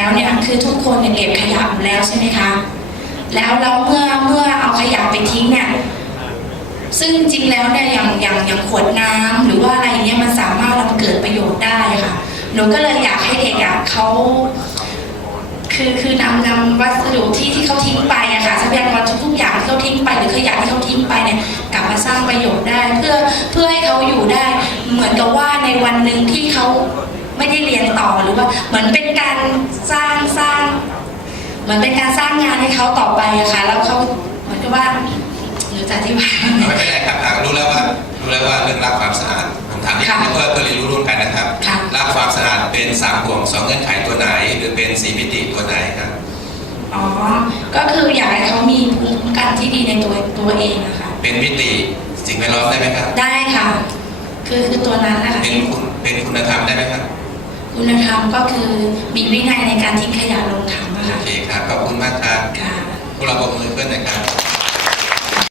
แล้วเนี่ยคือทุกคนเนี่ยเก็บขยะอยู่แล้วใช่ไหมคะ แล้วเราเมื่อเมื่อเอาขยะไปทิ้งเนี่ยซึ่งจริงแล้วเนี่ยอย่างอย่างอย่างขวดน้ำหรือว่าอะไรเงี้ยมันสามารถเราเกิดประโยชน์ได้ค่ะหนูก็เลยอยากให้เด็กอะเขาคือคือนำนำวัสดุที่ที่เขาทิ้งไปอะค่ะทรัพยากรทุกอย่างที่เขาทิ้งไปหรือขยะที่เขาทิ้งไปเนี่ยกลับมาสร้างประโยชน์ได้ เพื่อเพื่อให้เขาอยู่ได้ เหมือนกับว่า วันหนึ่งที่เขาไม่ได้เรียนต่อหรือว่า เหมือนเป็นการสร้างสร้าง เหมือนเป็นการสร้างงานให้เขาต่อไปอะค่ะแล้วเขาเหมือนกับว่าหนูจะอธิบายยังไงไม่เป็นไรครับอะรู้แล้วว่ารู้แล้วว่าเรื่องรักความสะอาดผมถามนิดค่ะนึงเพื่อเพื่อเรียนรู้ร่วมกันนะครับค่ะรักความสะอาดเป็นสามห่วงสองเงื่อนไขตัวไหน หรือเป็นสี่มิติตัวไหนครับอ๋อ ก็คืออยากให้เขามีภูมิคุ้มกันที่ดีในตัวตัวเองนะคะเป็นมิติสิ่งแวดล้อมได้ไหมครับ ได้ค่ะ คือคือตัวนั้นนะคะเป็นคุณเป็นคุณธรรมได้ไหมครับ คุณธรรมก็คือมีวินัยในการทิ้งขยะลงถังนะโอคะเคครับขอบคุณมากครับค่ะพวกเราปรบมือเพื่อนหนะครับ